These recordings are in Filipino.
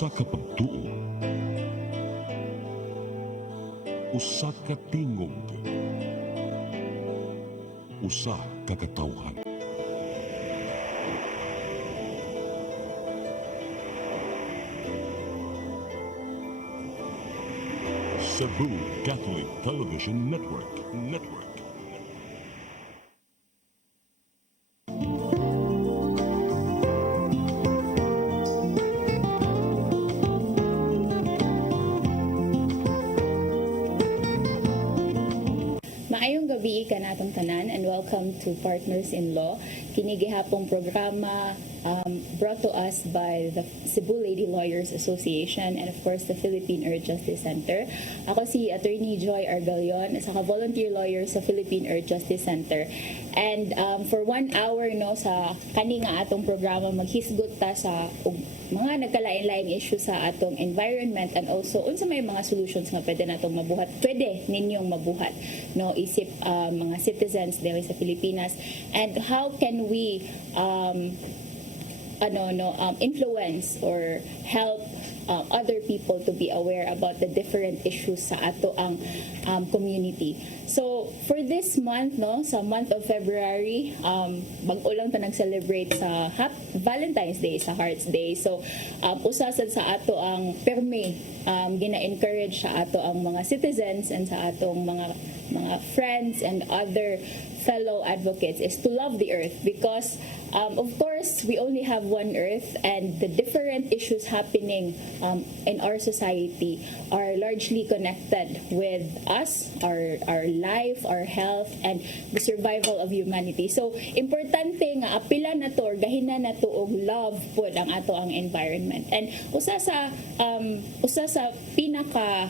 Usa ka pagtuo, usa ka tingog, usa ka katawhan. Cebu Catholic Television Network. Maayong gabi kanatong tanan and welcome to Partners in Law. Kini gihapong programa brought to us by the Cebu Lady Lawyers Association and of course the Philippine Earth Justice Center. Ako si Attorney Joy Argalion, isa ka volunteer lawyer sa Philippine Earth Justice Center. And for 1 hour no sa kani nga atong programa maghisgot ta sa mga nagkalain-laing issue sa atong environment and also unsa may mga solutions nga pwede natong mabuhat, pwede ninyong mabuhat no isip mga citizens diri sa Pilipinas, and how can we influence or help other people to be aware about the different issues sa ato ang community. So for this month no, sa month of February, bag-o lang ta nag-celebrate sa Valentine's Day, sa Hearts Day. So usa sad sa ato ang permi gina-encourage sa ato ang mga citizens and sa atong mga friends and other fellow advocates is to love the earth, because of course we only have one earth, and the different issues happening in our society are largely connected with us, our life, our health, and the survival of humanity. So importante nga apila na to or gahinan na to og love pod ang ato ang environment. And usa sa pinaka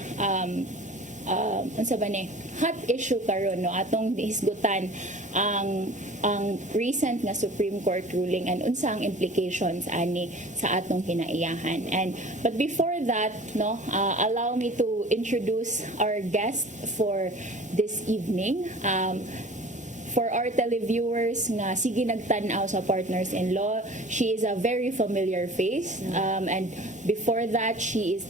unsa ba ni hot issue karon no atong hisgutan ang recent nga Supreme Court ruling and unsa ang implications ani sa atong kinaiyahan. And but before that no, allow me to introduce our guest for this evening. For our televiewers nga sige nagtan-aw sa Partners in Law, she is a very familiar face, and before that she is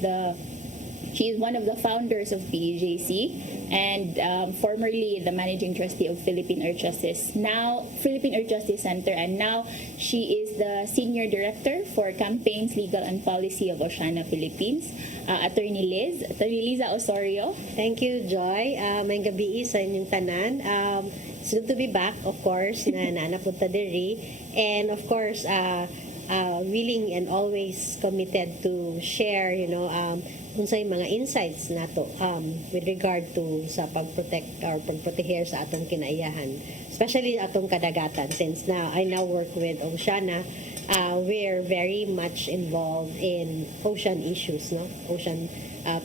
one of the founders of PEJC and formerly the managing trustee of Philippine Earth Justice Center, and now she is the senior director for campaigns, legal and policy of Oceana Philippines. Attorney Liza Osorio. Thank you, Joy. May gabi sa inyong tanan. It's good to be back, of course, na napunta diri, and of course willing and always committed to share, unsay mga insights nato with regard to sa pagprotect or pagproteher sa atong kinaiyahan, especially atong kadagatan. Since now I work with Oceana, we're very much involved in ocean issues, ocean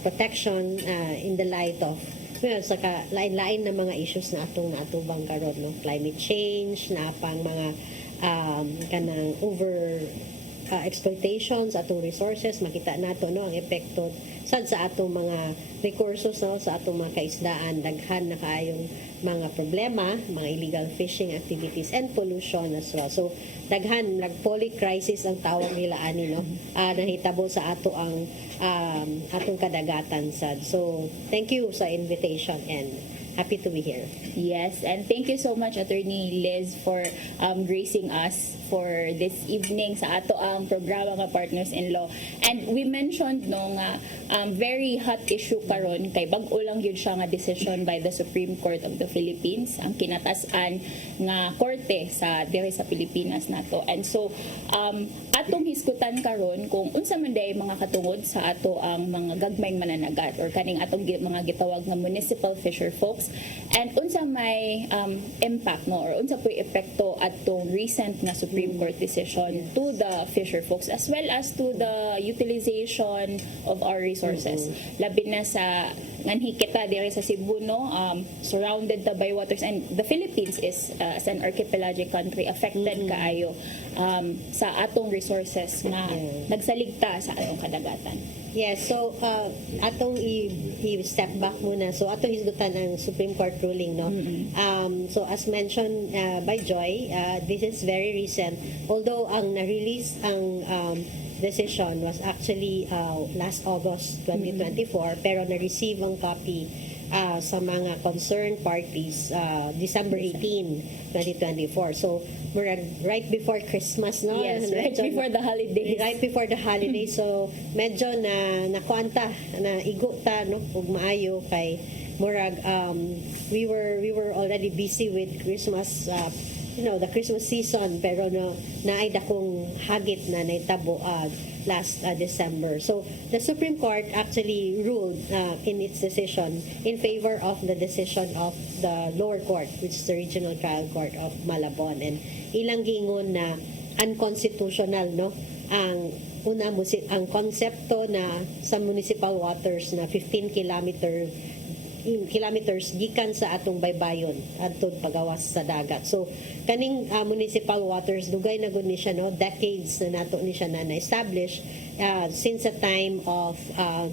protection in the light of sa lain-lain na mga issues na atong natubang karon, climate change, na pang mga kanang exploitation sa atong resources. Makita nato ang epekto sad sa atong mga recursos, sa atong mga kaisdaan. Daghan na kaayong mga problema, mga illegal fishing activities and pollution as well. So daghan poly crisis ang tawag nila ani nahitabo sa ato ang atong kadagatan sad. So thank you sa invitation and happy to be here. Yes, and thank you so much, Attorney Liz, for gracing us for this evening sa ato ang programa nga Partners in Law. And we mentioned nga very hot issue karon kay bag-o lang yun siya nga decision by the Supreme Court of the Philippines, ang kinatasan nga korte sa diri sa Pilipinas nato. And so atong hisgutan karon kung unsa man day mga katungod sa ato ang mga gagmayng mananagat or kaning atong mga gitawag nga municipal fisher folks, and unsa may impact or unsa po'y epekto atong recent nga Supreme Court decision to the fisher folks as well as to the utilization of our resources. Labi na sa nganhi kita diri sa Cebu, surrounded by waters, and the Philippines is as an archipelagic country affected kaayo sa atong resources nga nagsaligta sa atong kadagatan. Yes, so atong i-step back muna. So atong hisgutan ang Supreme Court ruling, so as mentioned by Joy, this is very recent. Although ang na-release ang decision was actually last August 2024, pero na-receive ang copy sa mga concerned parties December 18, 2024. So, right before Christmas, no? Yes, right before the holidays. Right before the holidays. So, medyo nakuanta, na iguta, no? Ug maayo kay murag we were already busy with Christmas, the Christmas season, pero naay dakong hagit na naitabo last December. So the Supreme Court actually ruled in its decision in favor of the decision of the lower court, which is the Regional Trial Court of Malabon, and ilang giingon na unconstitutional, no, ang ang konsepto na sa municipal waters na 15 kilometers gikan sa atong baybayon adtong pagawas sa dagat. So kaning municipal waters dugay na gud ni siya, no, decades na nato ni siya na establish since the time of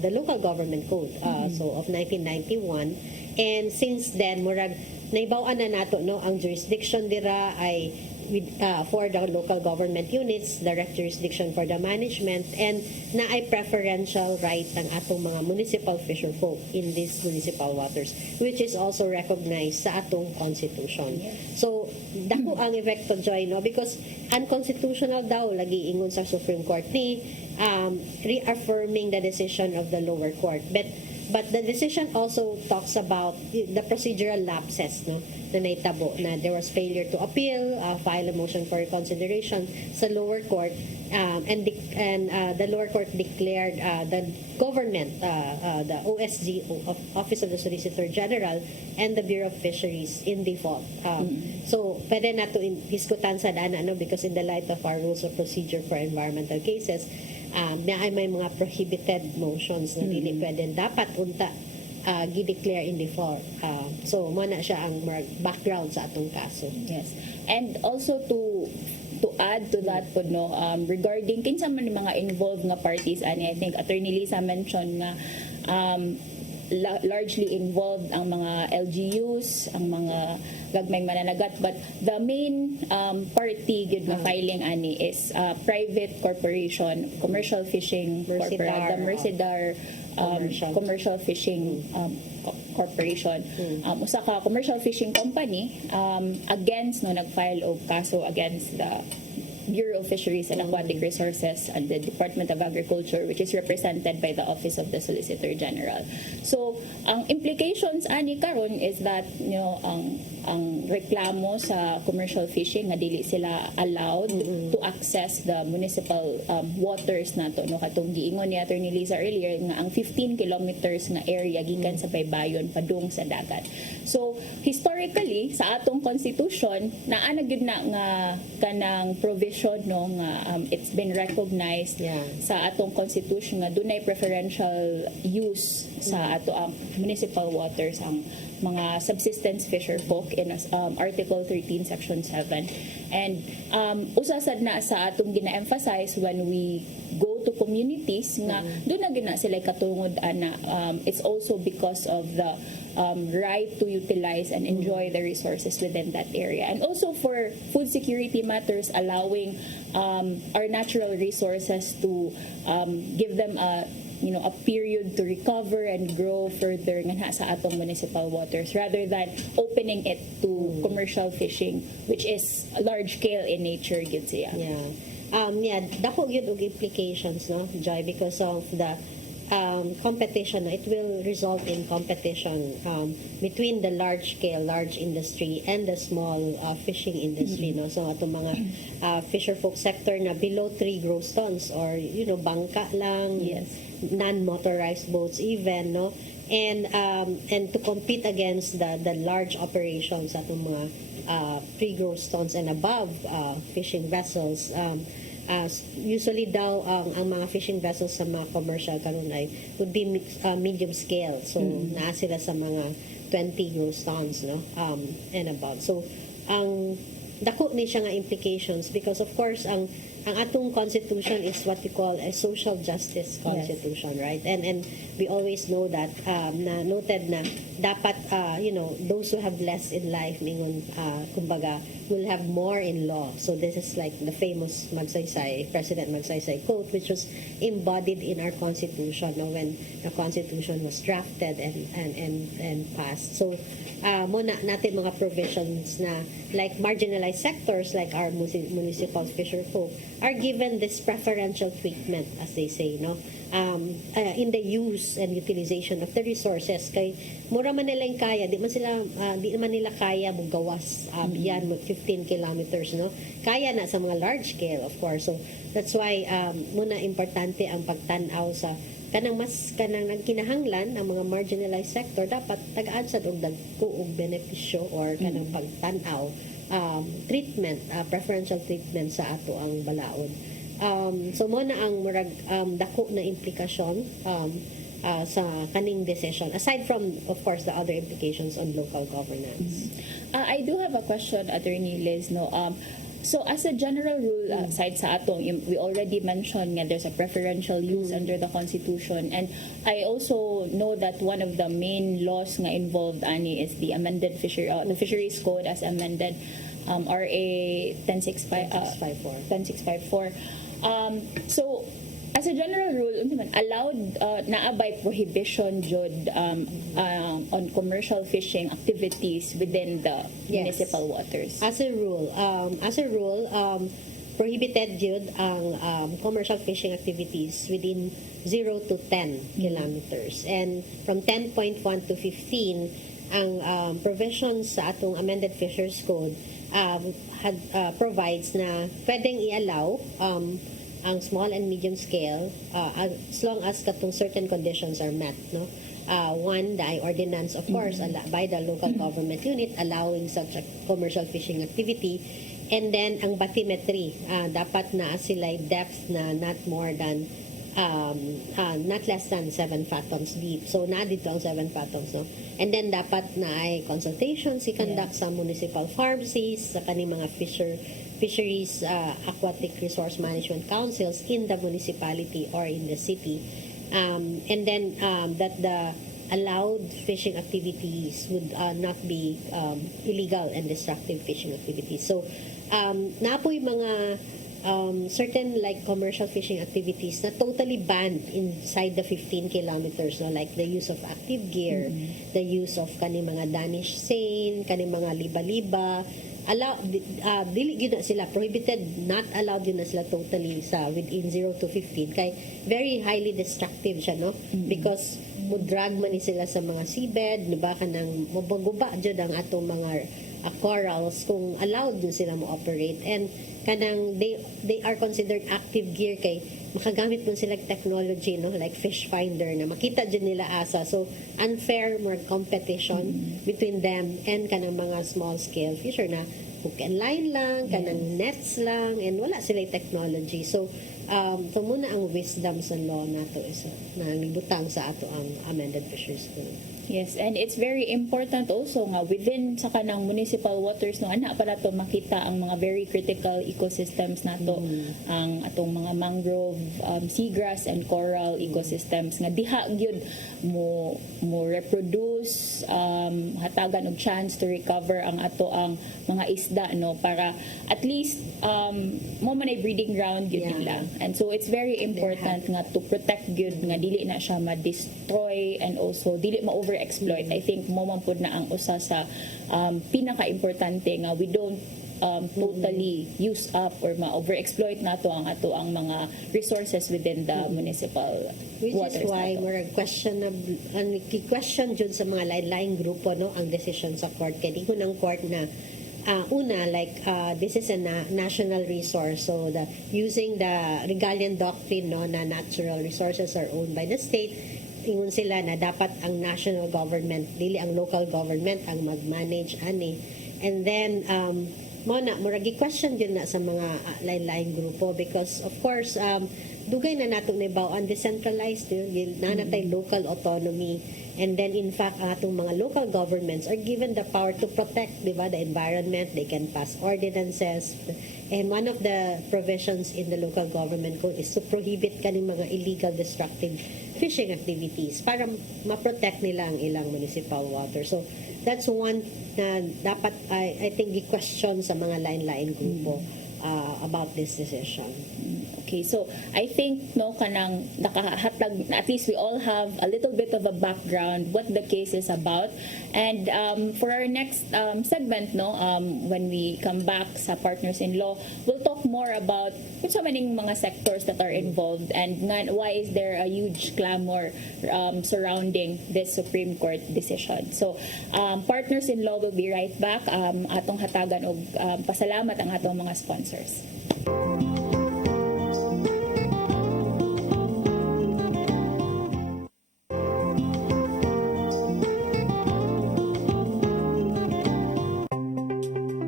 the local government code, so of 1991. And since then murag naibaw-an na nato, no, ang jurisdiction dira ay for the local government units, direct jurisdiction for the management, and na ay preferential right ang atong mga municipal fisher folk in these municipal waters, which is also recognized sa atong constitution. So dako ang epekto, Joy, no, because unconstitutional daw lagi ingon sa Supreme Court ni reaffirming the decision of the lower court. But the decision also talks about the procedural lapses, no, na naitabo, na there was failure to appeal, file a motion for reconsideration sa lower court, and the lower court declared the government, the OSG, Office of the Solicitor General, and the Bureau of Fisheries in default. So pwede na to hiskutan sa daan, no, because in the light of our rules of procedure for environmental cases, na ay may mga prohibited motions na dili pwede dapat unta gi-declare in default. So mo na siya ang background sa atong kaso. Yes. And also to add to that po, no, regarding kinsa man yung mga involved nga parties, ani, I think Attorney Lisa mentioned nga largely involved ang mga LGUs, ang mga gagmayng mananagat, but the main party gud nga filing ani is private corporation, commercial fishing corporation, the Mercedar commercial fishing corporation. Usa ka commercial fishing company against, no, nagfile og kaso against the Bureau of Fisheries and Aquatic Resources and the Department of Agriculture, which is represented by the Office of the Solicitor General. So, ang implications ani karon is that, you know, ang reklamo sa commercial fishing nga dili sila allowed to access the municipal waters nato, no, katong giingon ni Attorney Lisa earlier nga ang 15 kilometers nga area gikan sa baybayon padung sa dagat. So, historically sa atong constitution naa na gyud na nga kanang provision, no, nga it's been recognized sa atong constitution nga dunay preferential use sa ato ang municipal waters ang mga subsistence fisher folk in Article 13 Section 7. And usasad na sa atong gina-emphasize when we go to communities nga doon na gina sila katungod ana, it's also because of the right to utilize and enjoy the resources within that area, and also for food security matters, allowing our natural resources to give them a period to recover and grow further nga sa atong municipal waters, rather than opening it to commercial fishing, which is large scale in nature gid siya. Dako gyud og implications, no, Joy, because of the competition. It will result in competition between the large industry and the small fishing industry, no. So atong mga fisher folk sector na below 3 gross tons, or bangka lang, non-motorized boats even, no, and to compete against the large operations atong mga 3 gross tons and above fishing vessels. Usually daw ang mga fishing vessels sa mga commercial karon ay would be medium scale, so naa sila sa mga 20 gross tons, no, and above. So ang dako ni siya nga implications, because of course ang ang atong constitution is what we call a social justice constitution, right? And we always know that na noted na dapat those who have less in life ningon kumbaga will have more in law. So this is like the famous President Magsaysay quote, which was embodied in our constitution when the constitution was drafted and passed. So muna natin mga provisions na like marginalized sectors like our municipal fisher folk are given this preferential treatment, as they say, no? In the use and utilization of the resources kay mura man nila yung kaya di man nila kaya gawas beyond 15 kilometers, no, kaya na sa mga large scale, of course. So that's why muna importante ang pagtan-aw sa kanang nagkinahanglan ang mga marginalized sector dapat tagaan sa og dagko benepisyo or kanang pagtan-aw treatment, preferential treatment sa ato ang balaod. So mo na ang murag dako na implikasyon sa kaning decision, aside from of course the other implications on local governance. I do have a question, Attorney Liz, no. So as a general rule, aside sa atong, we already mentioned nga there's a preferential use under the Constitution, and I also know that one of the main laws nga involved ani is the amended the Fisheries Code as amended, RA 10654. So as a general rule, allowed naabay prohibition jud on commercial fishing activities within the municipal waters. As a rule, prohibited yun ang commercial fishing activities within 0 to 10 kilometers. And from 10.1 to 15, ang provisions sa atong amended Fisheries Code provides na pwedeng i-allow ang small and medium scale as long as katong certain conditions are met, no. One, the ordinance, of course, by the local government unit allowing such a commercial fishing activity. And then ang bathymetry, dapat na sila depth na not less than 7 fathoms deep. So na dito ang 7 fathoms, no. And then dapat na ay consultations i-conduct sa municipal pharmacies, sa kaning mga fisheries aquatic resource management councils in the municipality or in the city, and then that the allowed fishing activities would not be illegal and destructive fishing activities. So napoy mga certain like commercial fishing activities na totally banned inside the 15 kilometers, no, like the use of active gear, the use of kaning mga Danish seine, kaning mga liba-liba, dili gyud na sila prohibited, not allowed yun na sila totally sa within 0 to 15 kay very highly destructive siya, no, because mo drag man ni sila sa mga seabed, no, ba kanang mabaguba jud ang atong mga corals kung allowed din sila mo operate. And kanang they are considered active gear kay makagamit man sila technology, no, like fish finder na makita dyan nila asa. So unfair more competition between them and kanang mga small scale fisher na hook and line lang, kanang nets lang, and wala sila technology. So ito muna ang wisdom sa law nato is na nibutang sa ato ang amended Fisheries Code. Yes, and it's very important also nga within sa kanang municipal waters, no, ana pala to makita ang mga very critical ecosystems nato, ang atong mga mangrove, seagrass and coral ecosystems nga diha gyud mo reproduce, hatagan og chance to recover ang ato ang mga isda, no, para at least mo man ay breeding ground gyud nila. And so it's very important nga to protect gyud nga dili na siya ma-destroy and also dili ma-overexploit. I think mo man pud na ang usa sa pinaka-importante nga we don't totally use up or ma-overexploit nato ang ato ang mga resources within the municipal Which waters. is why nato. murag question jud sa mga lain-laing grupo, no, ang decision sa court kay di ko ng court na una, like this is a national resource, so using the Regalian doctrine, no, na natural resources are owned by the state, ingon sila na dapat ang national government dili ang local government ang mag-manage ani. And then mo na muragi question yun na sa mga lain-lain grupo because of course dugay na nato ni bawaan decentralized yun na natay local autonomy and then in fact atong mga local governments are given the power to protect, di ba, the environment. They can pass ordinances, and one of the provisions in the local government code is to prohibit kaning mga illegal destructive fishing activities para ma-protect nila ang ilang municipal water. So that's one na dapat I think i-question sa mga lain-lain grupo about this decision. Okay, so I think no kanang nakahatag at least we all have a little bit of a background what the case is about, and for our next segment no when we come back sa Partners in Law, we'll talk more about kung sa maning mga sectors that are involved and why is there a huge clamor surrounding this Supreme Court decision. So Partners in Law will be right back. Atong hatagan og pasalamat ang atong mga sponsors.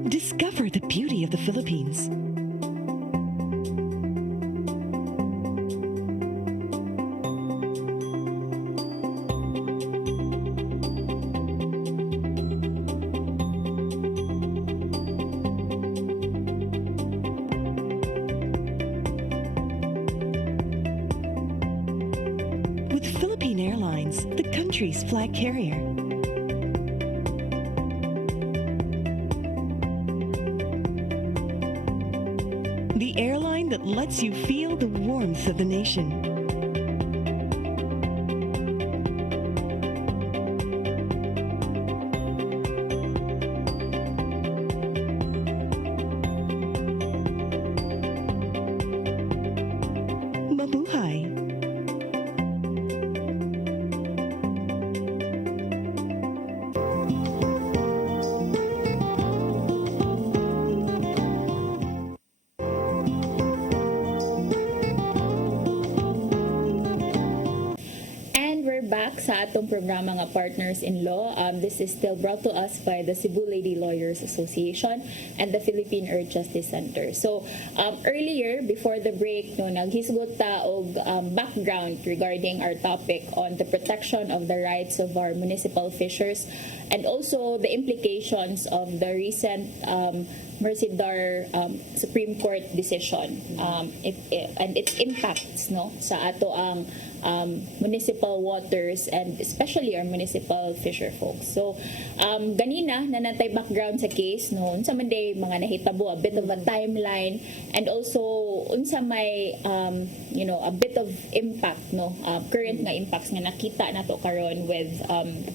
Discover the beauty of the Philippines. With Philippine Airlines, the country's flag carrier. The airline that lets you feel the warmth of the nation. Mabuhay! Back sa atong programa nga Partners in Law. This is still brought to us by the Cebu Lady Lawyers Association and the Philippine Earth Justice Center. So earlier before the break no naghisgot ta og background regarding our topic on the protection of the rights of our municipal fishers and also the implications of the recent Mercidar Supreme Court decision and its impacts no sa ato ang municipal waters and especially our municipal fisher folks. So ganina nanatay background sa case no unsa man day mga nahitabo, a bit of a timeline, and also unsa may a bit of impact no current nga impacts nga nakita nato karon with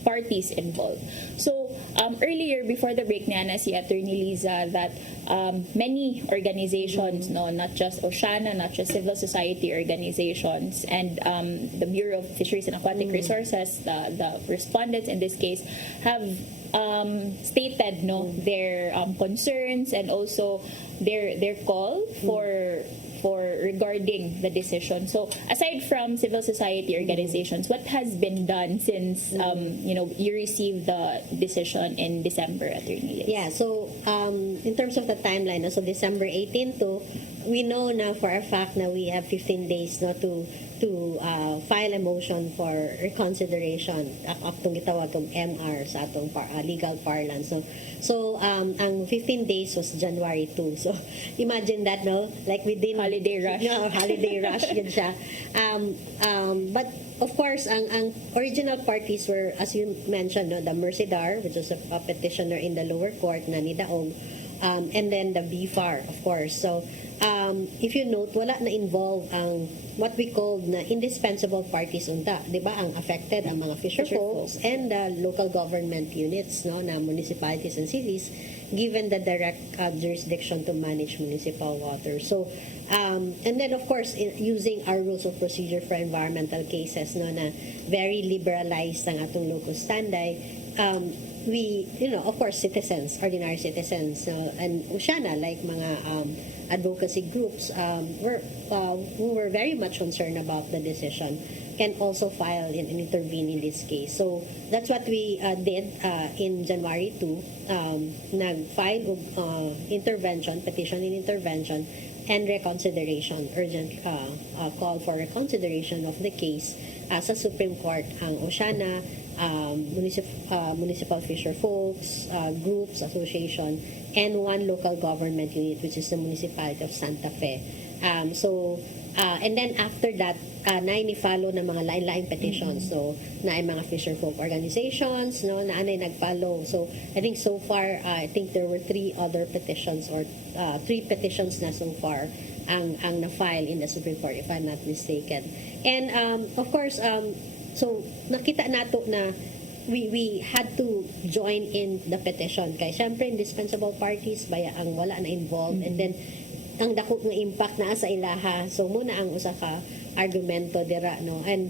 parties involved. So earlier before the break na si Attorney Liza that many organizations no not just Oceana, not just civil society organizations and the Bureau of Fisheries and Aquatic Resources, the respondents in this case have stated no their concerns and also their call for regarding the decision. So aside from civil society organizations, what has been done since you received the decision in December, Attorney Liz? Yeah, so in terms of the timeline, so December 18 to, we know now for a fact na we have 15 days no to file a motion for reconsideration atong gitawag og MR sa atong legal parlance. So ang 15 days was January 2. So imagine that no, like within holiday rush. No, holiday rush yun siya. But of course, ang original parties were, as you mentioned, no, the Mercidar, which was a petitioner in the lower court na ni Daog, and then the BFAR, of course. So if you note, wala na involve ang what we call na indispensable parties unta, 'di ba? Ang affected ang mga fisher folks and the local government units no na municipalities and cities given the direct jurisdiction to manage municipal water. So and then of course using our rules of procedure for environmental cases no na very liberalized ang atong locus standi, we of course citizens, ordinary citizens and Oceana like mga advocacy groups who were very much concerned about the decision can also file and intervene in this case. So that's what we did in January 2. Nag-file intervention, petition in intervention, and reconsideration, urgent call for reconsideration of the case sa Supreme Court. Ang Oceana, Municipal Fisher Folks, groups, association, and one local government unit, which is the Municipality of Santa Fe. And then after that, na-follow ng mga lain-laing petitions. So, na mga fisher folk organizations, no, na nag-follow. So, I think so far, I think there were 3 other petitions or 3 petitions na so far ang na-file in the Supreme Court, if I'm not mistaken. And, of course, so, nakita nato na we had to join in the petition. Kaya, syempre, indispensable parties, baya ang wala na involved. And then, ang dako nga impact na sa ilaha. So muna ang usa ka argumento dira, no, and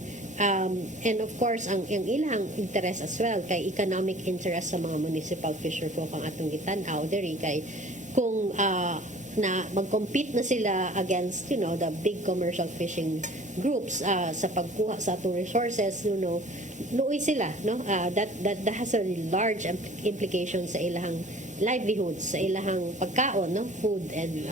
of course ang ilang interest as well kay economic interest sa mga municipal fisher folk ang atong gitan-aw diri kay kung na mag-compete na sila against, you know, the big commercial fishing groups sa pagkuha sa atong resources, you know, luoy sila, no, that has a large implication sa ilang livelihoods, sa ilang pagkaon, no, food and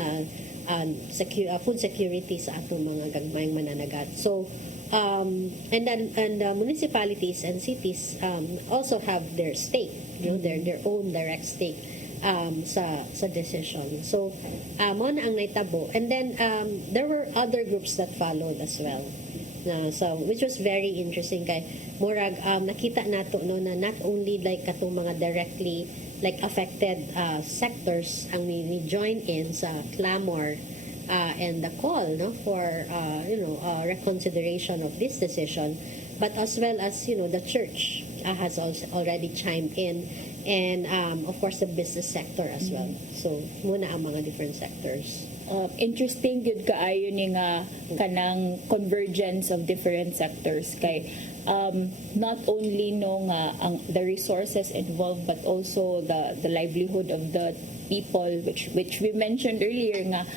food security sa atong mga gagmayng mananagat. So and municipalities and cities also have their stake, you know, their own direct stake sa decision. So mo na ang naitabo, and then there were other groups that followed as well. So which was very interesting kay murag nakita nato, no, na not only like katong mga directly like affected sectors ang ni join in sa clamor and the call, no, for reconsideration of this decision, but as well as, you know, the church has also already chimed in, and of course the business sector as well. So muna ang mga different sectors. Interesting good kaayo ni nga kanang convergence of different sectors kay not only no nga the resources involved but also the livelihood of the people which we mentioned earlier nga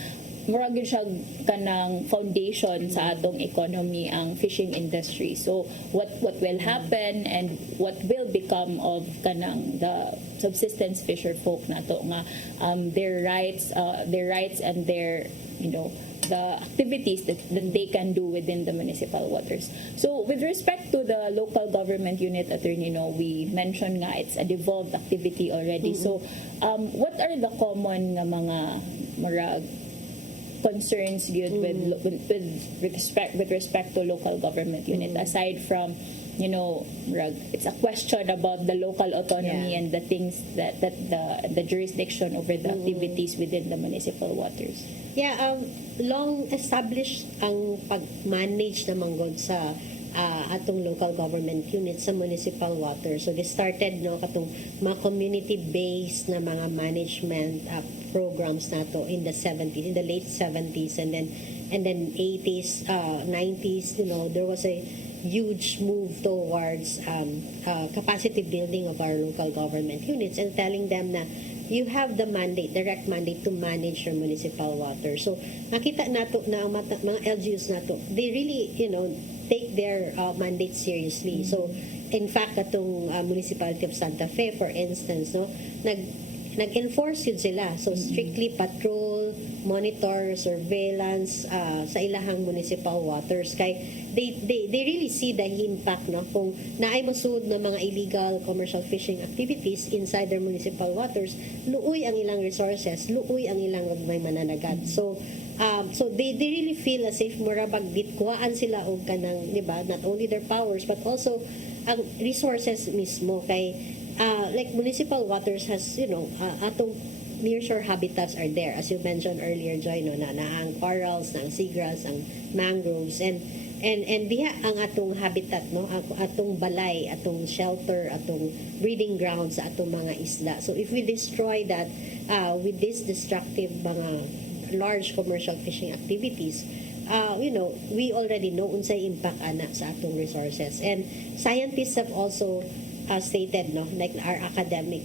murag gyud siya kanang foundation sa atong economy ang fishing industry. So what will happen and what will become of kanang the subsistence fisher folk nato nga their rights and their, you know, the activities that they can do within the municipal waters. So with respect to the local government unit, Attorney, no, we mentioned nga it's a devolved activity already. So what are the common nga mga murag concerns good with respect to local government unit, aside from, you know, it's a question about the local autonomy and the things that the jurisdiction over the activities within the municipal waters. Long established ang pag-manage naman god sa atong local government units sa municipal water. So they started, no, katong mga community-based na mga management programs nato in the 70s, in the late 70s, and then 80s, 90s, you know, there was a huge move towards capacity building of our local government units and telling them na you have the mandate, direct mandate to manage your municipal water. So nakita nato na ang mga LGUs nato, they really, you know, take their mandate seriously. So in fact atong Municipality of Santa Fe, for instance, no, nag-enforce yun sila. So strictly patrol, monitor, surveillance sa ilahang municipal waters. Kay they really see the impact, no, kung naay masud na mga illegal commercial fishing activities inside their municipal waters, luoy ang ilang resources, luoy ang ilang may mananagat. So they really feel as if murabag bitkuhaan sila og kanang, di ba, not only their powers but also ang resources mismo. Kay like municipal waters has, you know, atong nearshore habitats are there, as you mentioned earlier, Joy, no, na ang corals, na ang seagrass, ang mangroves, and diha ang atong habitat, no, atong balay, atong shelter, atong breeding grounds sa atong mga isda. So if we destroy that with this destructive mga large commercial fishing activities, you know, we already know unsay impact ana sa atong resources. And scientists have also stated, no, like our academic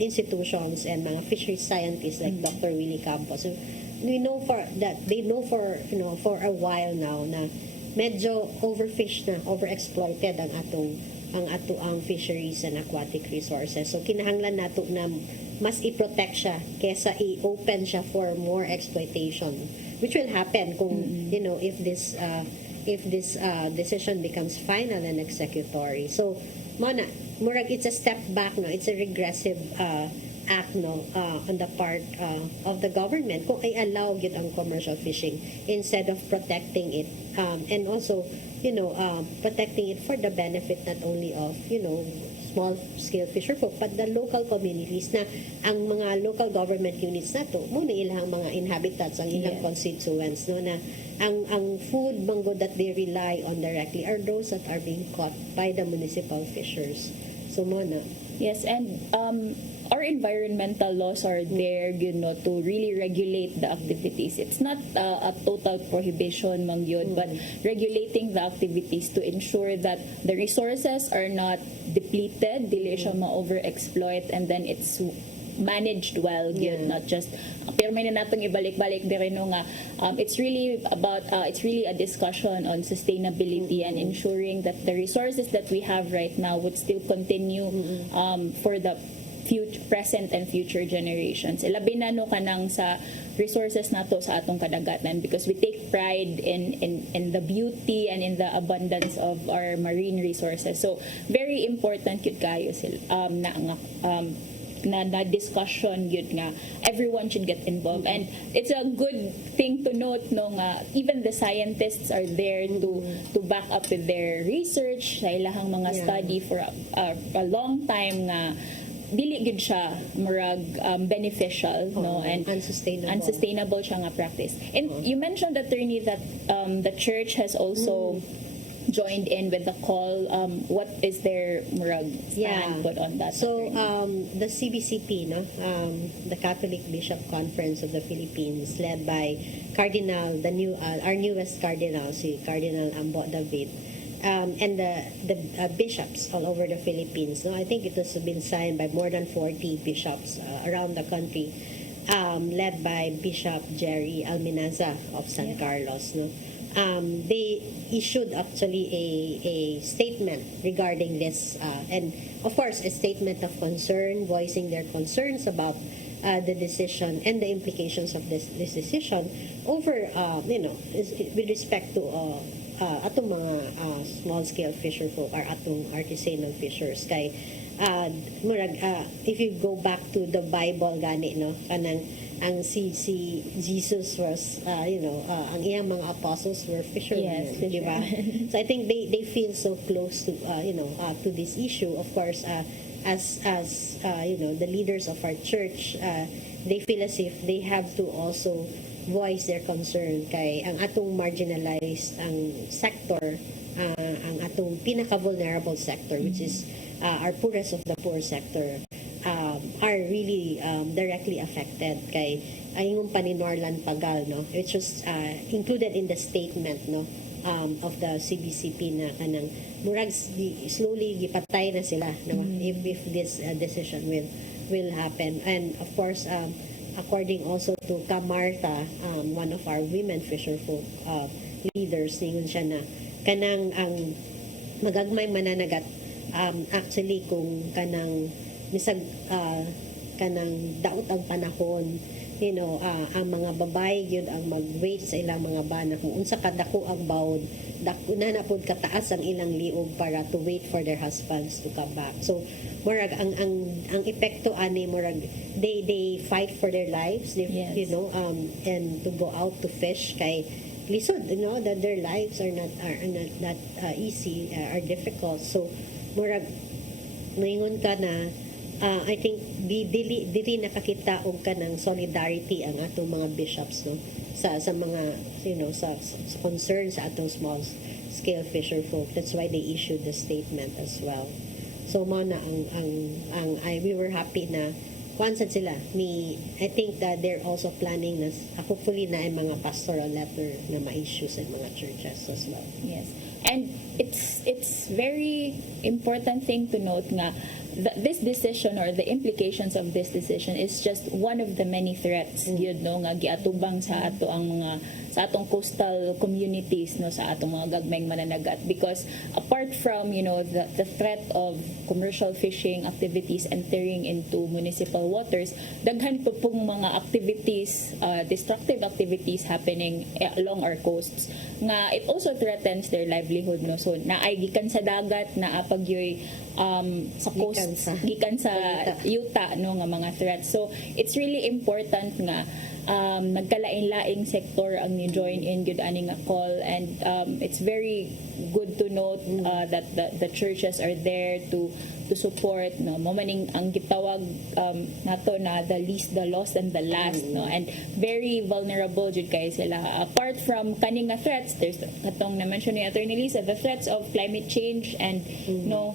institutions and mga fisheries scientists like Dr. Willie Campos. So, we know for that they know for for a while now na medyo overfished na, overexploited ang atoang fisheries and aquatic resources. So kinahanglan nato na mas i-protect siya kesa i-open siya for more exploitation, which will happen kung if this decision becomes final and executory. So murag it's a step back, no, it's a regressive act, no, on the part of the government kung ay allow gyud ang commercial fishing instead of protecting it, and also protecting it for the benefit not only of small scale fisher folk but the local communities na ang mga local government units nato mo na ilang mga inhabitants ang ilang constituents, no, na ang food mango that they rely on directly are those that are being caught by the municipal fishers. So mo na. Yes, and our environmental laws are there, to really regulate the activities. It's not a total prohibition, mang yun, but regulating the activities to ensure that the resources are not depleted, dili siya ma-overexploit, and then it's managed well, not just pero may na natong ibalik-balik dire no nga it's really a discussion on sustainability and ensuring that the resources that we have right now would still continue for the present and future generations. Labi na no kanang sa resources nato sa atong kadagatan, because we take pride in the beauty and in the abundance of our marine resources. So very important yun kayo na discussion yun nga everyone should get involved, and it's a good thing to note even the scientists are there to back up with their research sa ilahang mga study for a long time nga dili gid siya murag beneficial, no, and unsustainable siya nga practice. And you mentioned, attorney, that the church has also joined in with the call. What is their murag stand put on that? So the CBCP, no, the Catholic Bishop Conference of the Philippines, led by Cardinal, our newest Cardinal, si Cardinal Ambo David, and the bishops all over the Philippines. No, I think it has been signed by more than 40 bishops around the country, led by Bishop Jerry Alminaza of San Carlos. No, they issued actually a statement regarding this, and of course a statement of concern, voicing their concerns about the decision and the implications of this decision over with respect to atong mga small scale fisher folk or atong artisanal fishers kay murag if you go back to the Bible gani, no, kanang ang si Jesus was ang iyang mga apostles were fishermen, di ba? So I think they feel so close to to this issue. Of course, as the leaders of our church, they feel as if they have to also voice their concern kay ang atong marginalized ang sector, ang atong pinaka-vulnerable sector, which is our poorest of the poor sector, are really directly affected kay ayong paninorlan pagal, no, which was included in the statement, no, of the CBCP na kanang murag slowly gipatay na sila, no, if this decision will happen. And of course according also to Kamarta, one of our women fisher folk leaders, ningon siya na kanang ang magagmay mananagat actually kung kanang misag kanang daot ang panahon, ang mga babae gyud ang mag-wait sa ilang mga bana kung unsa kadako ang bawod, dako na napud kataas ang ilang liog para to wait for their husbands to come back. So murag ang epekto ani murag they fight for their lives, and to go out to fish kay lisod, that their lives are not that easy, are difficult. So murag moingon ka na I think dili nakakita og kanang solidarity ang atong mga bishops, no, sa mga sa concern sa atong small scale fisher folk. That's why they issued the statement as well. So mo na we were happy na kwansan sila I think that they're also planning na hopefully na ay mga pastoral letter na ma-issue sa mga churches as well. Yes. And it's very important thing to note nga this decision or the implications of this decision is just one of the many threats yun no nga giatubang sa ato ang mga sa atong coastal communities no sa atong mga gagmayng mananagat, because apart from the threat of commercial fishing activities entering into municipal waters, daghan pa pong mga activities, destructive activities happening along our coasts nga it also threatens their livelihood no. So naay gikan sa dagat, naapagyoy sa coast gikan sa yuta no nga mga threats. So it's really important nga nagkalain-laing sector ang ni-join in good ani nga call, and it's very good to note that the churches are there to support no mo maning ang gitawag nato na the least, the lost and the last no, and very vulnerable jud kay sila. Apart from kaning nga threats, there's katong na mention ni Attorney Lisa, the threats of climate change and no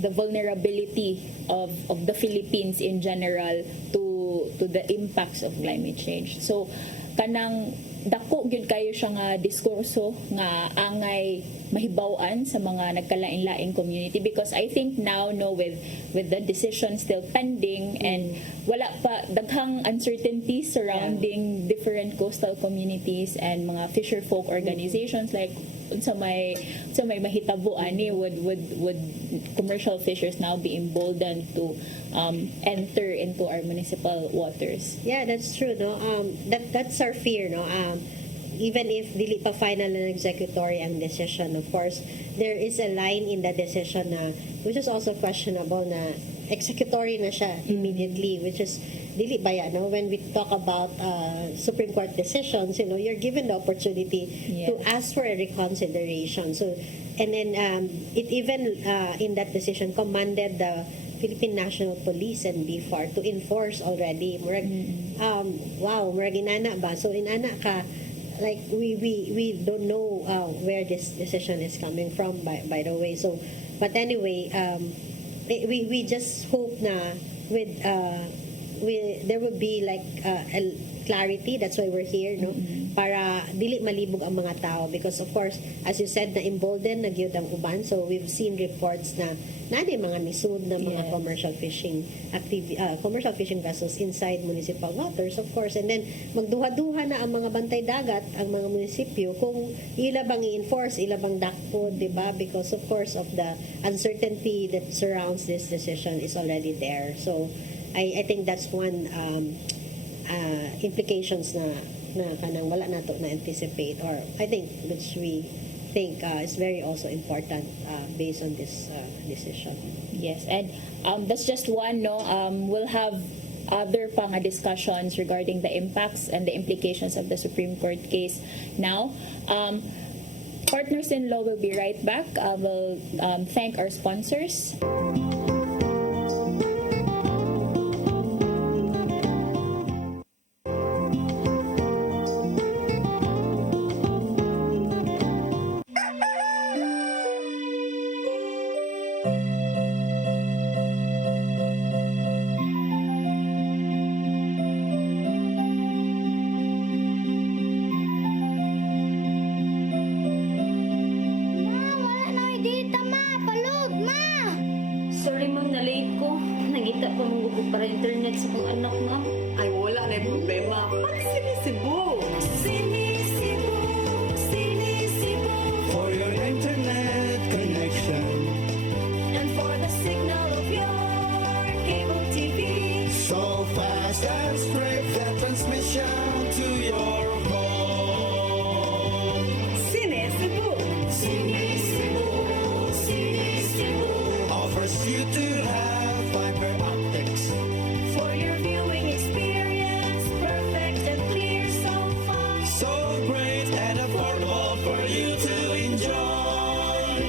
the vulnerability of the Philippines in general to the impacts of climate change. So kanang dako gyud kayo siya nga diskurso nga angay mahibaw-an sa mga nagkalain-laing community, because I think now with the decision still pending and wala pa daghang uncertainties surrounding different coastal communities and mga fisher folk organizations, like sa may mahitabo ani would commercial fishers now be emboldened to enter into our municipal waters. Yeah, that's true, no. That's our fear, no. Even if dili pa final and executory ang decision, of course, there is a line in the decision na which is also questionable na executory na siya immediately, which is dili ba yan, no? When we talk about Supreme Court decisions, you're given the opportunity to ask for a reconsideration. So, and then it even in that decision commanded the Philippine National Police and BFAR to enforce already. Murag, wow, murag inana ba? So inana ka, like we don't know where this decision is coming from, by the way. So, but anyway, we just hope na with there will be like a clarity. That's why we're here, no? Para dili malibog ang mga tao, because of course, as you said, na embolden na gyud ang uban. So we've seen reports na mga nisud na mga commercial fishing vessels inside municipal waters, of course. And then magduha-duha na ang mga bantay dagat, ang mga munisipyo, kung ila bang i-enforce, ila bang dakpo, di ba? Because of course of the uncertainty that surrounds this decision is already there. So I think that's one implications na kanang wala nato na anticipate, or I think which we think is very also important based on this decision. Yes, and that's just one, no. We'll have other pang discussions regarding the impacts and the implications of the Supreme Court case now. Partners in Law will be right back. We'll thank our sponsors. Sorry ma'am, na-late ko. Nagita pa mong gupog para internet sa kong anak ma'am. Ay, wala na yung problema. Pag-sinisibo. Sinisibo, Sinisibo, for your internet connection And for the signal of your cable TV. so fast and straight that transmission to your home. Sinisibo. Sinisibo, Sinisibo offers you to have fiber optics. For your viewing experience, perfect and clear so far. So great and affordable for you to enjoy.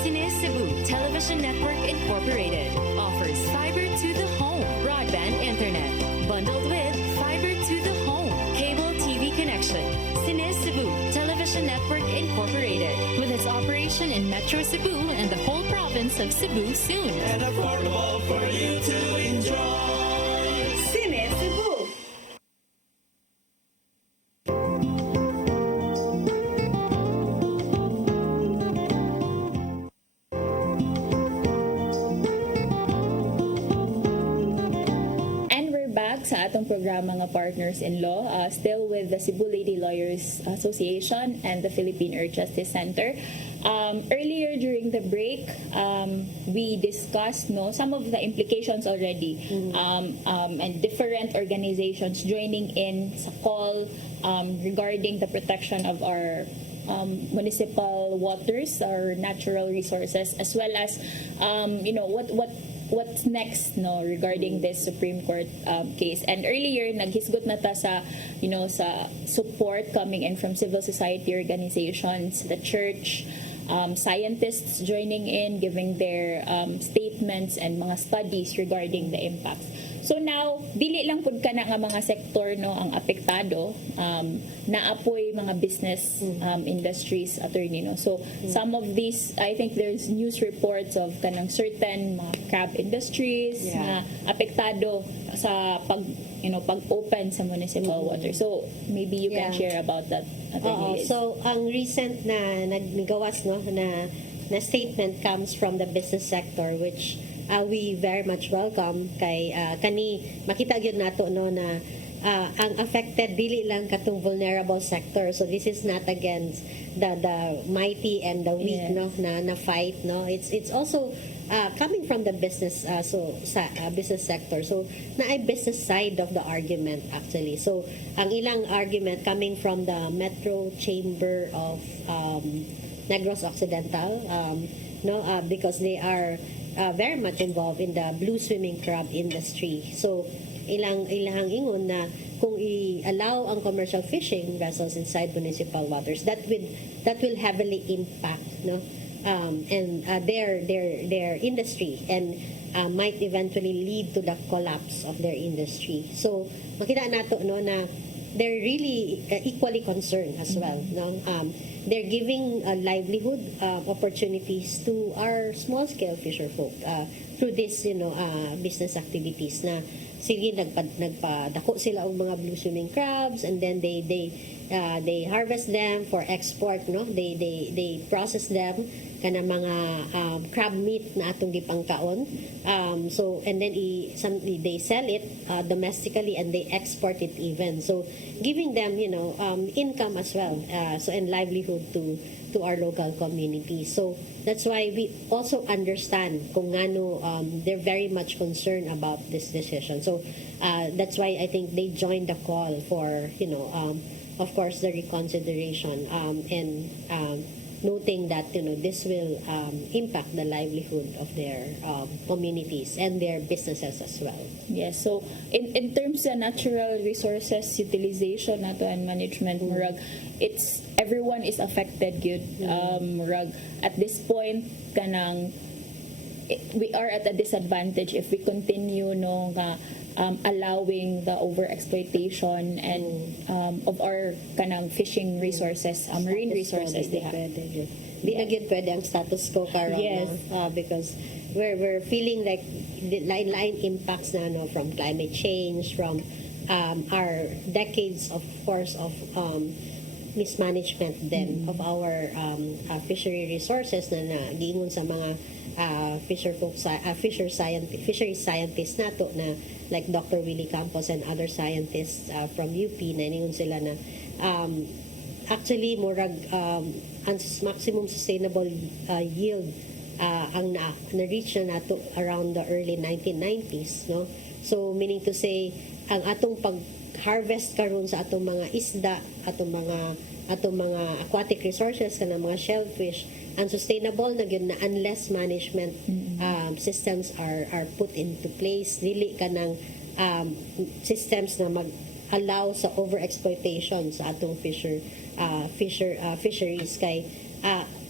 Cine Cebu Television Network Incorporated offers fiber to the home broadband internet bundled with fiber to the home cable TV connection. Cine Cebu Television Network Incorporated, with its operation in Metro Cebu and the whole province of Cebu soon. And affordable for you to enjoy. Sinisibo. sa atong programa nga Partners in Law, still with the Cebu Lady Lawyers Association and the Philippine Earth Justice Center. Earlier during the break, we discussed some of the implications already, and different organizations joining in sa call regarding the protection of our municipal waters, our natural resources, as well as what's next regarding this Supreme Court case. And earlier naghisgot na ta sa sa support coming in from civil society organizations, the church, scientists joining in, giving their statements and mga studies regarding the impacts. So now, dili lang pud kana nga mga sektor ang apektado, naapoy mga business industries, attorney. So some of these, I think there's news reports of kanang certain mga crab industries na apektado sa pag-open sa municipal water. So maybe you can share about that, attorney Liz. So ang recent na nagmigawas na statement comes from the business sector, which we very much welcome. Kay kani makita gyud nato na ang affected dili lang katong vulnerable sector. So this is not against the mighty and the weak, Yes. na fight. It's also coming from the business business sector. So na ay business side of the argument actually. So ang ilang argument coming from the Metro Chamber of Negros Occidental, because they are very much involved in the blue swimming crab industry. So ilang ingon na kung i-allow ang commercial fishing vessels inside municipal waters, that will heavily impact and their industry, and might eventually lead to the collapse of their industry. So makita nato na they're really equally concerned as well. They're giving livelihood opportunities to our small-scale fisher folk through this business activities na sige nagpadako sila og mga blue swimming crabs, and then they harvest them for export. They process them kana mga crab meat na atong gipangkaon, so and then they sell it domestically, and they export it even, so giving them income as well, so and livelihood to our local community. So that's why we also understand kung ngano they're very much concerned about this decision. So that's why I think they joined the call for of course the reconsideration, and noting that this will impact the livelihood of their communities and their businesses as well. Yes, so in terms of natural resources utilization nato and management, murag it's everyone is affected gyud. Murag at this point kanang we are at a disadvantage if we continue allowing the overexploitation and of our kanang fishing resources, marine resources they have. Di na gyud pwede ang status quo karon. Yes. Because we're feeling like the line impacts na from climate change, from our decades of course of mismanagement then of our fishery resources na giingon sa mga fishery scientists nato na like Dr. Willie Campos and other scientists from UP, na ningon sila na actually murag maximum sustainable yield ang na-reach na nato around the early 1990s, so meaning to say ang atong pag-harvest karon sa atong mga isda, atong mga aquatic resources kana mga shellfish, unsustainable na gyud na unless management systems are put into place. Dili ka ng systems na mag-allow sa overexploitation sa atong fisheries. Kay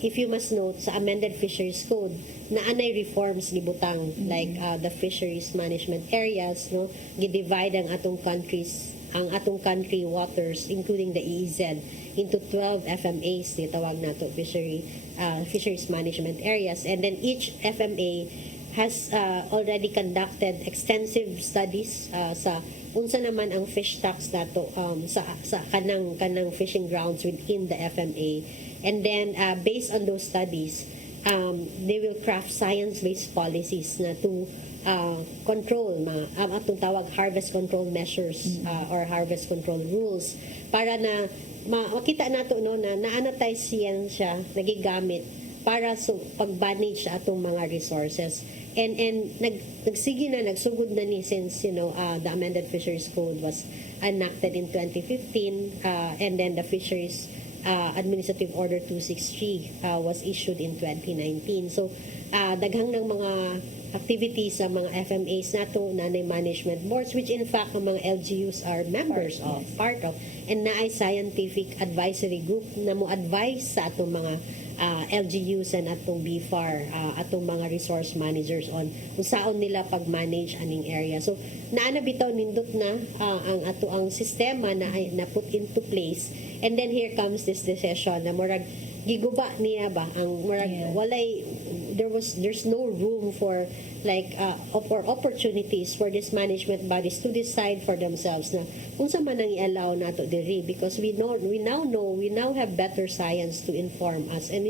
if you must note, sa amended fisheries code na anay reforms gibutang, like the fisheries management areas, gidivide ang atong country waters, including the EEZ, into 12 FMAs, tawag nato fisheries management areas, and then each FMA has already conducted extensive studies sa unsa naman ang fish stocks nato sa kanang fishing grounds within the FMA, and then based on those studies they will craft science-based policies na to control atong tawag harvest control measures or harvest control rules para na makita nato no na naana tay siyensya nagigamit para sa pag-manage sa atong mga resources and nagsige na nagsugod na ni since the amended fisheries code was enacted in 2015 and then the fisheries Administrative Order 263 was issued in 2019. So, daghang ng mga activities sa mga FMAs nato, nanay management boards, which in fact ang mga LGUs are members of, part of, and naay scientific advisory group na mo advise sa atong mga LGUs and atong BFAR, atong mga resource managers on kung saan nila pag-manage aning area. So, naana bitaw nindot na ang ato ang sistema na put into place. And then here comes this decision na murag giguba niya ba ang murag walay there's no room for like for opportunities for these management bodies to decide for themselves na kung sa man ang i-allow nato diri because we now have better science to inform us and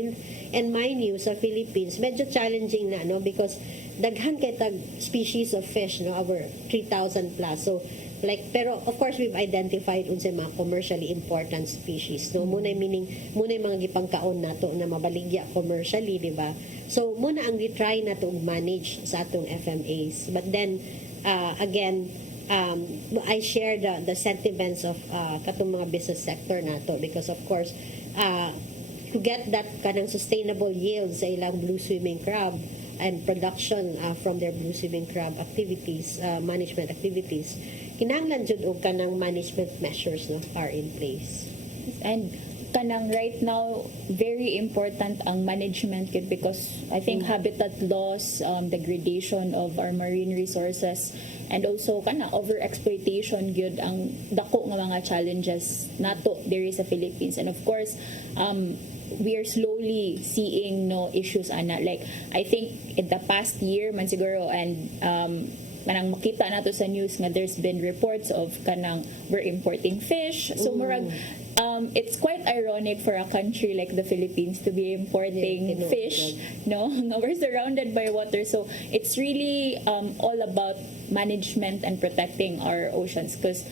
mind you sa Philippines medyo challenging na no because daghan kay tag species of fish no over 3,000 plus so like pero of course we've identified unsay mga commercially important species no munay mga gipangkaon nato na mabaligya commercially di ba so muna ang gitry nato manage sa atong FMAs but then again I share the sentiments of katong mga business sector nato because of course to get that kanang sustainable yield sa ilang blue swimming crab and production from their blue swimming crab activities management activities kinahanglan jud og kanang management measures no are in place and kanang right now very important ang management yun because I think habitat loss degradation of our marine resources and also kana overexploitation gyud ang dako nga mga challenges nato diri sa Philippines and of course we are slowly seeing no issues ana like I think in the past year man siguro and kanang makita nato sa news nga there's been reports of kanang we're importing fish so murag it's quite ironic for a country like the Philippines to be importing fish no we're surrounded by water so it's really all about management and protecting our oceans because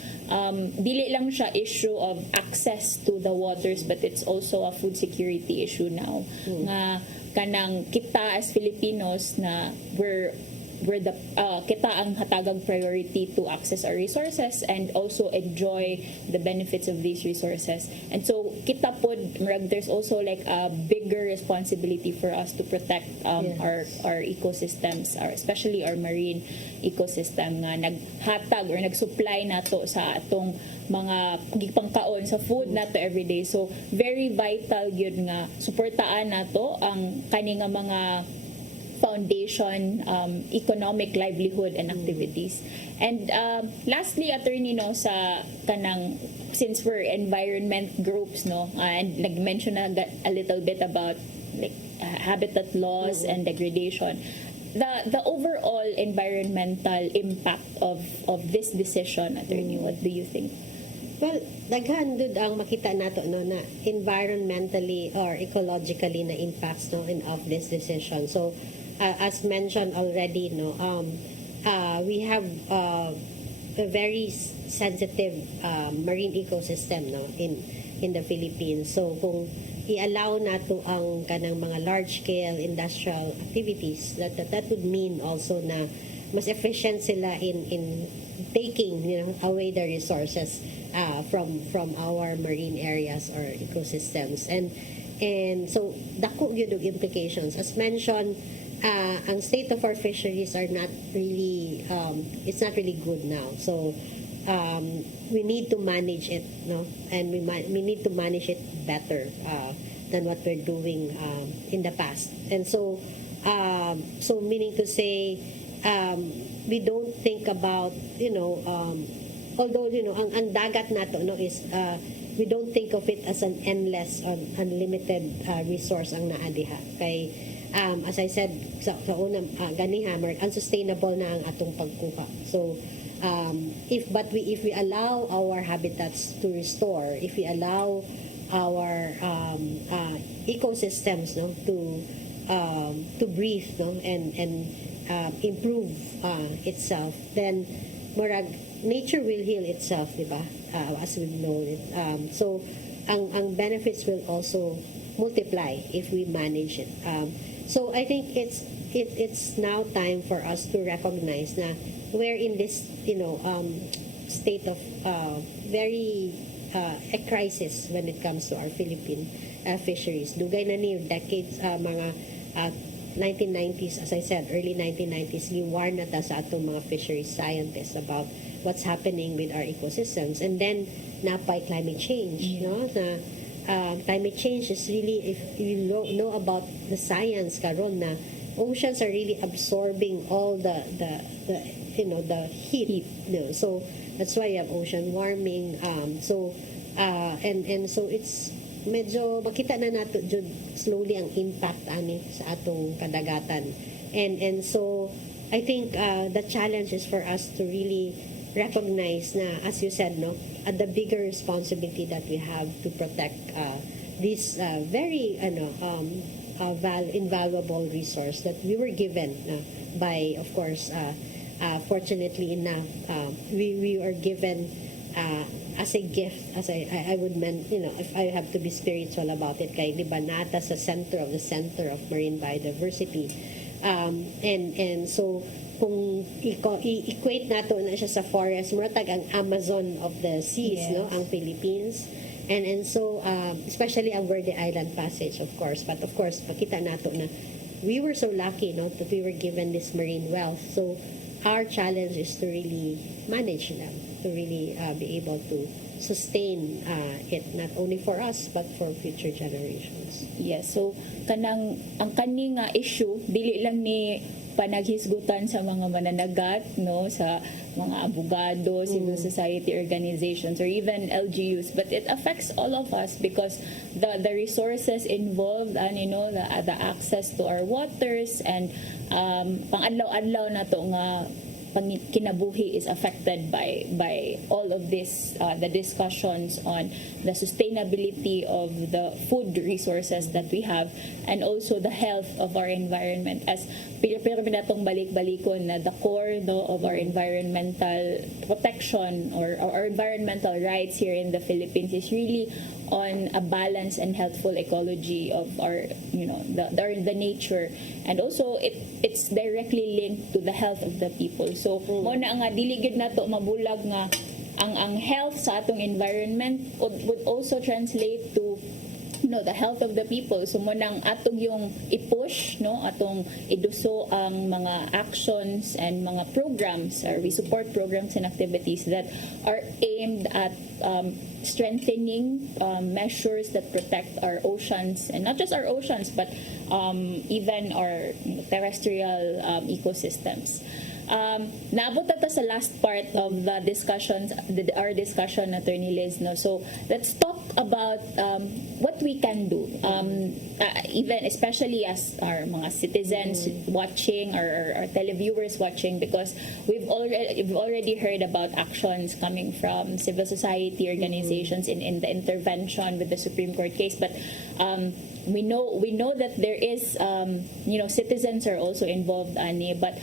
dili lang siya issue of access to the waters but it's also a food security issue now nga kanang kita as Filipinos na we're the kita ang hatagang priority to access our resources and also enjoy the benefits of these resources and so kita pod there's also like a bigger responsibility for us to protect our ecosystems especially our marine ecosystem nga naghatag or nagsupply nato sa atong mga gipangkaon sa food nato everyday so very vital gyud nga suportaan nato ang kani nga mga foundation, economic livelihood and activities. And lastly, attorney no sa kanang since we're environment groups no and nag-mention na a little bit about like habitat loss and degradation. The overall environmental impact of this decision, attorney, what do you think? Well, daghan dud ang makita nato no na environmentally or ecologically na impacts no of this decision. So as mentioned already no we have a very sensitive marine ecosystem no in the Philippines. So kung i-allow nato ang kanang mga large scale industrial activities that would mean also na mas efficient sila in taking away the resources from our marine areas or ecosystems and so dako gyud og implications as mentioned ang state of our fisheries are not really it's not really good now so we need to manage it no and we need to manage it better than what we're doing in the past and so meaning to say we don't think about although ang dagat nato no is we don't think of it as an endless or unlimited resource ang naa diha kay as I said sa una ganiha unsustainable na ang atong pagkuha so if we allow our habitats to restore if we allow our ecosystems no to to breathe, no, and improve itself, then murag nature will heal itself, di ba? As we know it. So ang benefits will also multiply if we manage it. So I think it's now time for us to recognize na we're in this state of very a crisis when it comes to our Philippine fisheries. Dugay na ni decades, mga 1990s, as I said, early 1990s, giwarn na ta sa atong mga fisheries scientists about what's happening with our ecosystems. And then, napay climate change, no? Na, climate change is really, if you know about the science karon na oceans are really absorbing all the heat. No? So, that's why you have ocean warming. So it's medyo makita na nato jud slowly ang impact ani sa atong kadagatan, and so I think the challenge is for us to really recognize na, as you said, no, the bigger responsibility that we have to protect this very invaluable resource that we were given by, of course, fortunately enough, we are given as a gift, as I would if I have to be spiritual about it, kay di ba nata sa center of marine biodiversity, and so kung equate nato na siya sa forest, muratag ang Amazon of the seas, Yes. no, ang Philippines, and so especially ang Verde Island Passage, of course, but of course makita nato na we were so lucky, no, that we were given this marine wealth. So our challenge is to really manage them, to really be able to sustain it, not only for us but for future generations. Yes, so ang kaning issue dili lang ni panaghisgutan sa mga mananagat, no, sa mga abogado, civil society organizations, or even LGUs, but it affects all of us because the resources involved, the access to our waters, and pang-adlaw-adlaw na to nga kinabuhi is affected by all of this, the discussions on the sustainability of the food resources that we have, and also the health of our environment. As pero binatong balik-balikon na the core, no, of our environmental protection or our environmental rights here in the Philippines is really on a balanced and healthful ecology of our, the nature, and also it's directly linked to the health of the people. So mo na nga dili gyud nato mabulag nga ang health sa atong environment would also translate to the health of the people. So mo nang atong yung i-push, no, atong iduso ang mga actions and mga programs, or we support programs and activities that are aimed at strengthening measures that protect our oceans, and not just our oceans but even our terrestrial ecosystems. Naabot na ta sa last part of the discussions, our discussion, Attorney Liz, no? So let's talk about what we can do, even especially as our mga citizens watching, or our televiewers watching, because we've already heard about actions coming from civil society organizations in the intervention with the Supreme Court case, but we know that there is citizens are also involved, ani, but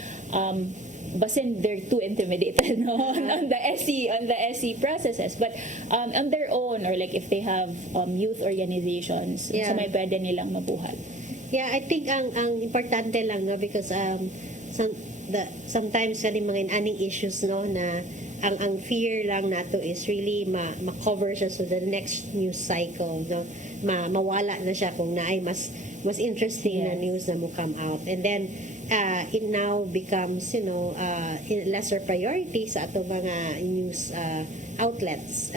basin they're too intimidated, no, on the SE processes, but on their own, or like if they have youth organizations, Yeah. so may pwede nilang mabuhat. Yeah, I think ang importante lang, no, because sometimes kani mga aning issues, no, na ang fear lang nato is really ma-cover siya so the next news cycle, no, mawala na siya kung naay mas interesting na Yes. news na mo come out, and then it now becomes lesser priority sa ato mga news outlets.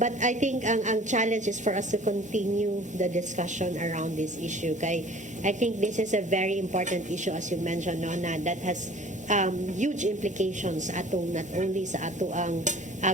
But I think ang challenge is for us to continue the discussion around this issue. Kay I think this is a very important issue, as you mentioned, no, na that has huge implications sa atong, not only sa ato ang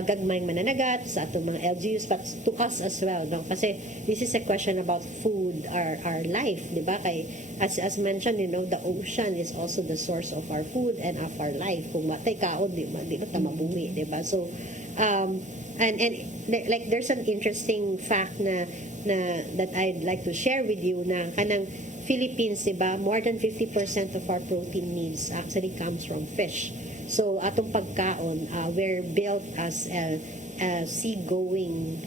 gagmayng mananagat, sa atong mga LGUs, but to us as well, no? Kasi this is a question about food, our life, di ba? Kay as mentioned, the ocean is also the source of our food and of our life. Kung matay kaon, di ba ta mabuhi, di ba? So and like there's an interesting fact na that I'd like to share with you na kanang Philippines, diba, more than 50% of our protein needs actually comes from fish. So atong pagkaon, we're built as a seagoing,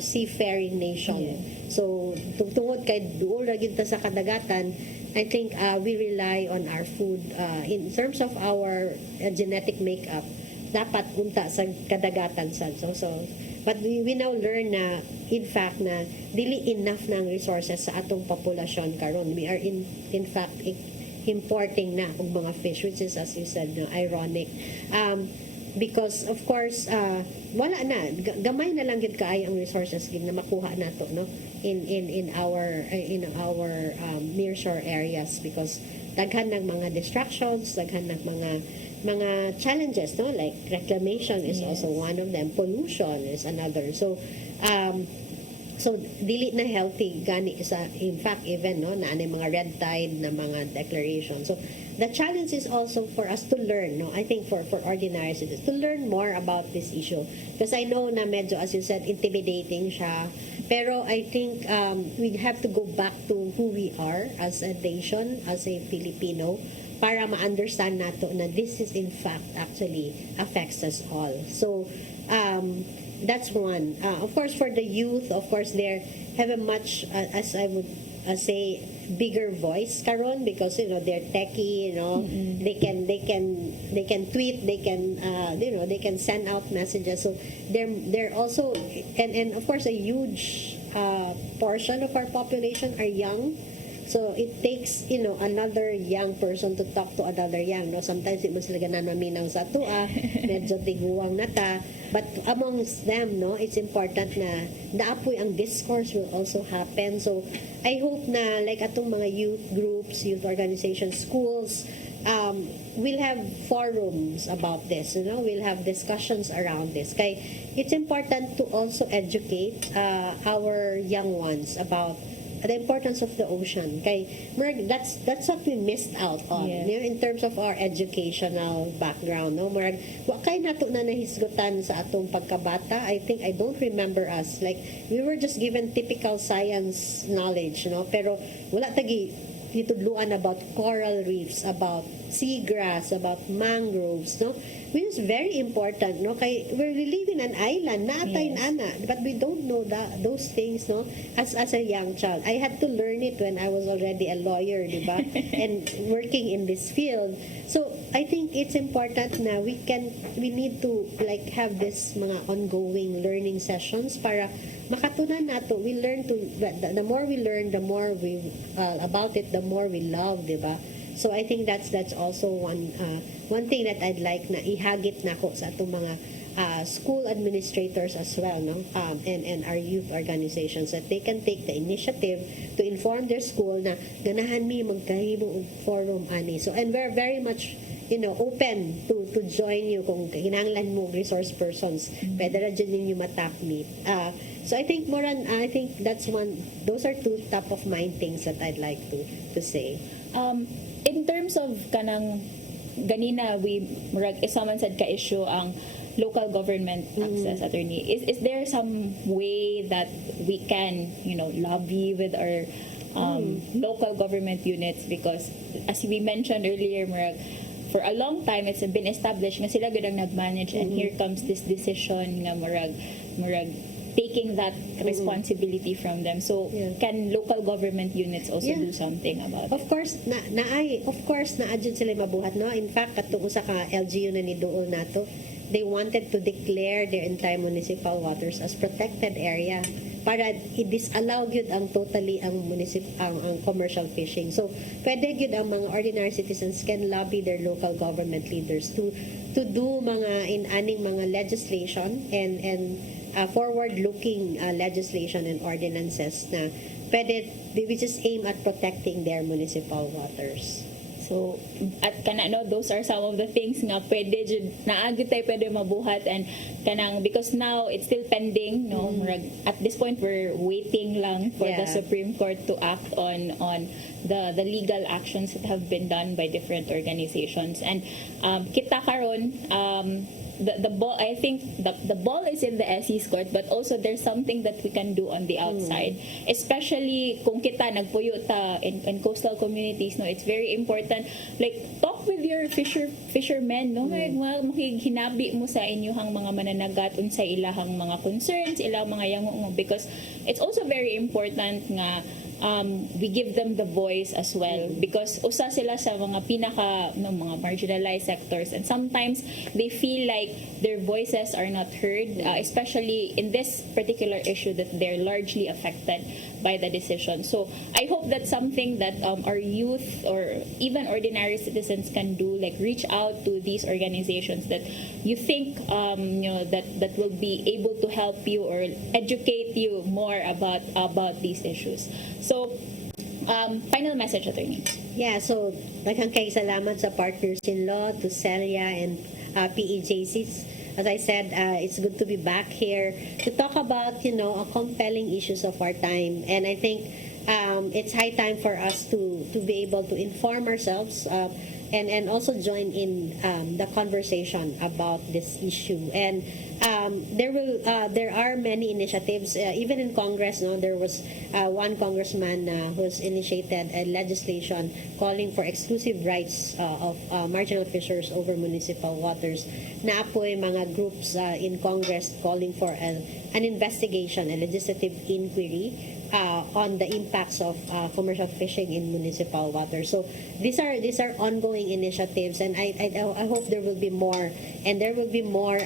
seafaring nation. So tungod kay duol ra gyud ta sa kadagatan, I think we rely on our food in terms of our genetic makeup. Dapat unta sa kadagatan sad. So but we now learn na in fact na dili enough ng resources sa atong populasyon karon. We are in fact importing na og mga fish, which is, as you said, ironic. Because of course wala na, gamay na lang gid kaay ang resources gid na makuha nato, no, in our nearshore areas, because daghan ng mga distractions, daghan ng mga challenges, no, like reclamation is also one of them, pollution is another. So dili na healthy gani sa, in fact, even no na mga red tide na mga declaration. So the challenge is also for us to learn, no, I think for ordinary citizens to learn more about this issue, because I know na medyo, as you said, intimidating siya, pero I think we have to go back to who we are as a nation, as a Filipino, para ma-understand nato na this is in fact actually affects us all. So that's one. Of course, for the youth, of course, they have a much, as I would say, bigger voice karon, because they're techie, they can tweet, they can they can send out messages. So they're also, and of course a huge portion of our population are young. So it takes another young person to talk to another young, no. Sometimes di mo sila ganan maminaw sa tua, medyo tiguang nata, but amongst them, no, it's important na daapoy ang discourse will also happen. So I hope na like atong mga youth groups, youth organizations, schools, we'll have forums about this, we'll have discussions around this. Kay it's important to also educate our young ones about the importance of the ocean. Kay that's what we missed out on, in terms of our educational background, no. Murag wa kay nato na nahisgutan sa atong pagkabata. I think I don't remember us, like we were just given typical science knowledge, pero wala tagi ditudluan about coral reefs, about seagrass, about mangroves, no, which is very important, no, kay we live in an island, naatay ana, but we don't know those things, no, as a young child. I had to learn it when I was already a lawyer, diba, and working in this field. So I think it's important na we need to like have this mga ongoing learning sessions para makatunan nato. We learn to, the more we learn, the more we about it, the more we love, diba? So I think that's also one thing that I'd like na ihagit nako sa atong mga school administrators as well, no, and our youth organizations, that they can take the initiative to inform their school na ganahan mi magkahimo og forum ani. So and we're very much open to join you kung kinahanglan mo resource persons. Pwede ra dyan ninyo matap meet. So I think I think those are two top of mind things that I'd like to say. In terms of kanang ganina, someone said ka-issue ang local government access, attorney. Is there some way that we can, lobby with our local government units? Because as we mentioned earlier, for a long time it's been established nga sila gud ang nag-manage, and here comes this decision nga murag taking that responsibility from them. So can local government units also do something about it? Of course naadjud sila mabuhat, no. In fact katong usa ka LGU na ni duol nato, they wanted to declare their entire municipal waters as protected area para i-disallow gyud ang totally ang commercial fishing. So pwede gyud ang mga ordinary citizens can lobby their local government leaders to do mga aning mga legislation and forward-looking legislation and ordinances na pwede, which is aimed at protecting their municipal waters. So, at those are some of the things nga pwede naagit tayo pwede mabuhat, and because now it's still pending, no. At this point we're waiting lang for the Supreme Court to act on the legal actions that have been done by different organizations. And kita karon the ball, I think the ball is in the SE's court, but also there's something that we can do on the outside, especially kung kita nagpuyo ta in coastal communities, no, it's very important, like talk with your fishermen, no, like makihinabi mo sa inyong mga mananagat unsa ilahang mga concerns, ilang mga yango, because it's also very important nga we give them the voice as well, because usa sila sa mga pinaka no, mga marginalized sectors, and sometimes they feel like their voices are not heard, especially in this particular issue that they're largely affected by the decision. So I hope that's something that our youth or even ordinary citizens can do, like reach out to these organizations that you think you know that will be able to help you or educate you more about these issues. So final message, attorney. Yeah, so daghang kay salamat sa partners in law, to Celia and PEJCs. As I said, it's good to be back here to talk about, you know, compelling issues of our time. And I think it's high time for us to be able to inform ourselves and also join in the conversation about this issue. And there are many initiatives, even in Congress. No, there was one congressman who's initiated a legislation calling for exclusive rights of marginal fishers over municipal waters. Naapoy mga groups in Congress calling for an investigation, a legislative inquiry on the impacts of commercial fishing in municipal waters. So these are ongoing initiatives, and I hope there will be more, and there will be more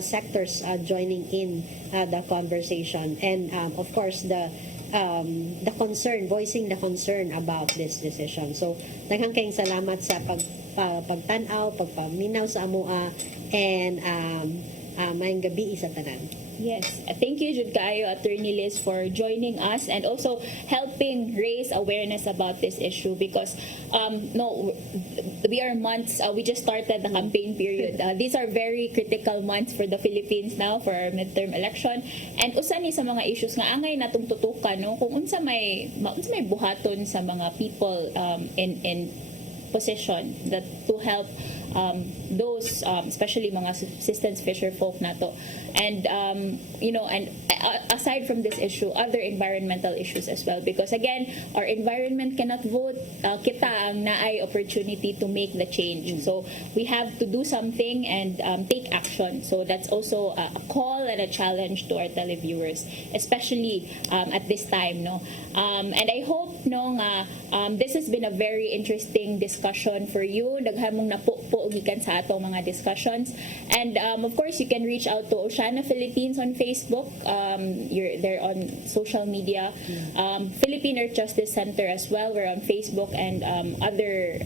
sectors joining in the conversation, and of course the concern, voicing the concern about this decision. So daghang kayong salamat sa pagtanaw, pagpaminaw sa amoa, and maayong gabi sa tanan. Yes, thank you, Jud Kaayo, Attorney Liz, for joining us and also helping raise awareness about this issue, because no, we are months, we just started the campaign period. These are very critical months for the Philippines now for our midterm election, and usa ni sa mga issues nga angay natong tutukan, no, kung unsa may buhaton sa mga people in position that to help those especially mga subsistence fisher folk nato, and you know, and aside from this issue, other environmental issues as well, because again, our environment cannot vote, kita ang naay opportunity to make the change, so we have to do something and take action. So that's also a call and a challenge to our televiewers, especially at this time, no, and I hope no nga this has been a very interesting discussion for you. Daghan mong napupo gikan sa atong mga discussions, and of course you can reach out to Oceana Philippines on Facebook. They're on social media. Philippine Earth Justice Center as well, we're on Facebook and other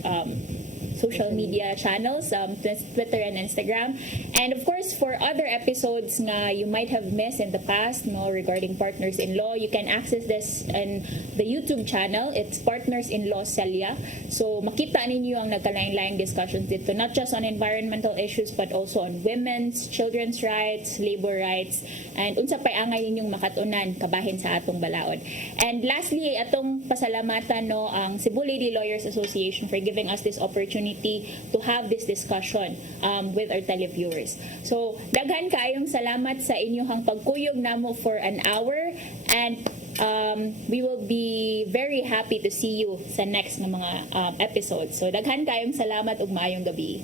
social media channels, Twitter and Instagram. And of course, for other episodes nga you might have missed in the past, no, regarding Partners in Law, you can access this in the YouTube channel. It's Partners in Law Celia. So makita ninyo ang nagkalain-laing discussions dito, not just on environmental issues but also on women's, children's rights, labor rights, and unsa pay angay ninyong makatunan kabahin sa atong balaod. And lastly, atong pasalamatan no ang Cebu Lady Lawyers Association for giving us this opportunity to have this discussion with our televiewers. So daghan kaayong salamat sa inyong pagkuyog namo for an hour, and we will be very happy to see you sa next na mga episodes. So daghan kaayong salamat ug maayong gabi.